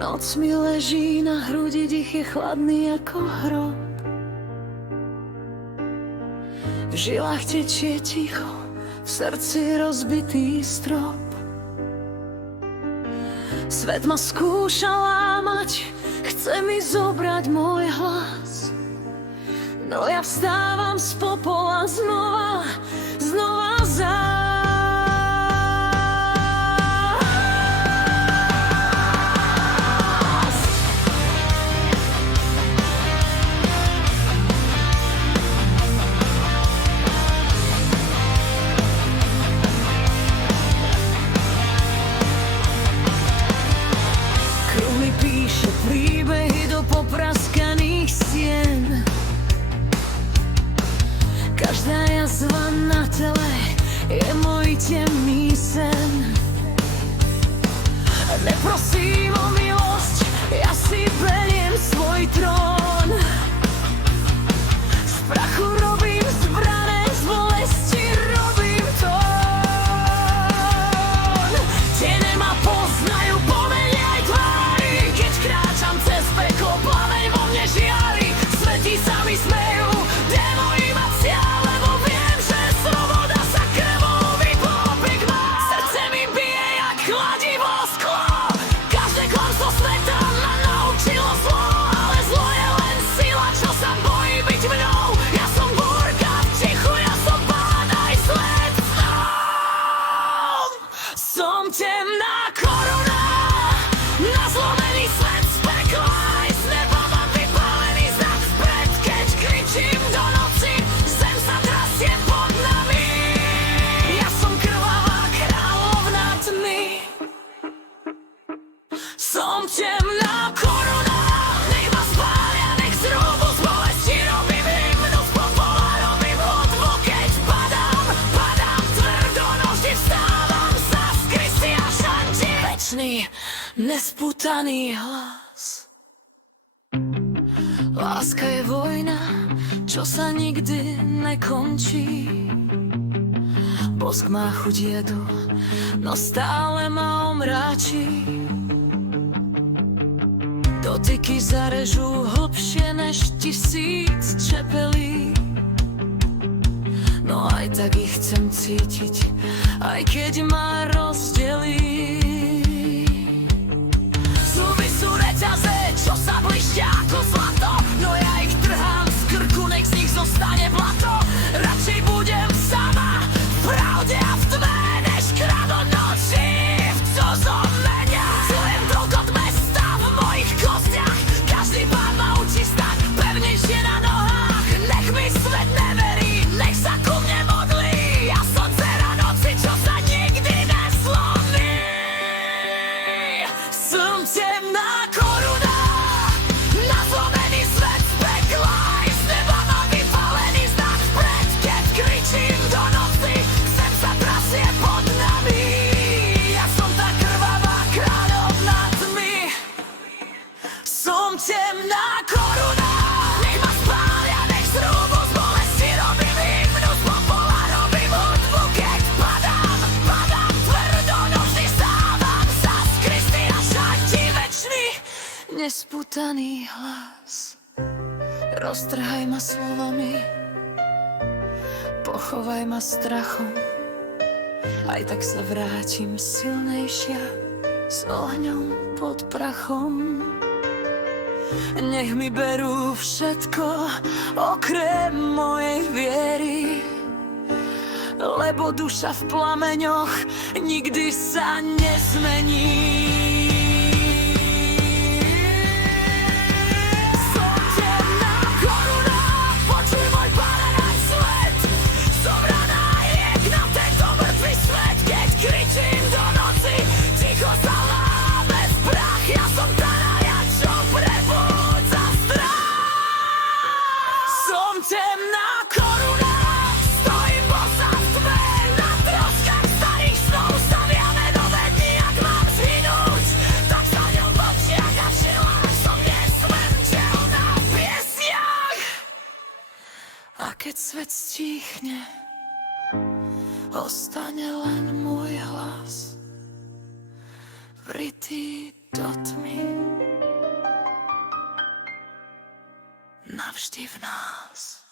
Noc mi leží na hrudi, dých je chladný ako hrob. V žilách tečie ticho, v srdci rozbitý strop. Svet ma skúša lámať, chce mi zobrať môj hlas. No ja vstávam z popola znova, znova zás. Krv mi píše príbehy do popraskaných stien. Každá jazva na tele je môj temný sen. Neprosím o milosť, ja si beriem svoj trón. Z prachu robím zbrane, z bolesti robím tón. Tiene ma poznajú po mene aj tvári, keď kráčam cez peklo, plameň vo mne žiari. Svetí sa mi smejú, démoni ma ctia, lebo viem, že sloboda sa krvou vyklopek má. Srdce mi bije jak chladivo sklo, každé klamstvo sveta ma naučilo zlo. Ale zlo je len sila, čo sa bojí byť mnou. Ja som búrka v tichu, ja som pán aj svet snom. Som temná koruna, na zlomený svet z pekla aj z neba mám vypálený znak vpred. Keď kričím do noci, zem sa trasie pod nami. Ja som krvavá kráľovná tmy. Som temná koruna, nech ma spália, nech z rubu z bolesti robím hymnu, z popola robím hudbu. Keď padám, padám tvrdo, no vždy vstávam sa z Kristy a šanti. Večný, nespútaný hlas. Láska je vojna, čo sa nikdy nekončí. Bosk má chuť jedu, no stále ma omráči. Dotyky zarežú hlbšie než 1000 čepelí. No aj tak ich chcem cítiť, aj keď ma rozdelí. Zuby sú reťaze, čo sa blištia ako zlato, no ja ich trhám z krku, nech z nich zostane blato. Radšej budem sama, v pravde a v tme, než krado noci v cudzom mene. Zlem toľko mesta v mojich kostiach, každý pán ma učí stať pevnejšie na nohách. Nech mi svet neverí, nech sa ku mne modlí. Ja som dcera noci, čo sa nikdy neslomí. Som temná koruna, na zlomený svet z pekla aj z neba mám vypálený znak vpred. Keď kričím do noci, zem sa trasie pod nami. Ja som tá krvavá kráľovná tmy. Som temná koruna, nech ma spália, nech z rubu z bolesti robím hymnu, z popola robím hudbu. Keď padám, padám tvrdo, no vždy vstávam sa z Kristy a šanti. Večný, nespútaný hlas. Roztrhaj ma slovami, pochovaj ma strachom, aj tak sa vrátim silnejšia s ohňom pod prachom. Nech mi berú všetko okrem mojej viery, lebo duša v plameňoch nikdy sa nezmení. Som temná koruna, počuj môj pálen aj svet. Som rana riek na tento mŕtvy svet. Keď kričím do noci, ticho sa láme v prach. Ja som tá raja, čo prebúdza strach. Som temná koruna, stojím bosa v tme, na troskách starých snov staviame nové dni. Ak mám zhynúť, keď svet stíchne, ostane len môj hlas, vrytý do tmy, navždy v nás.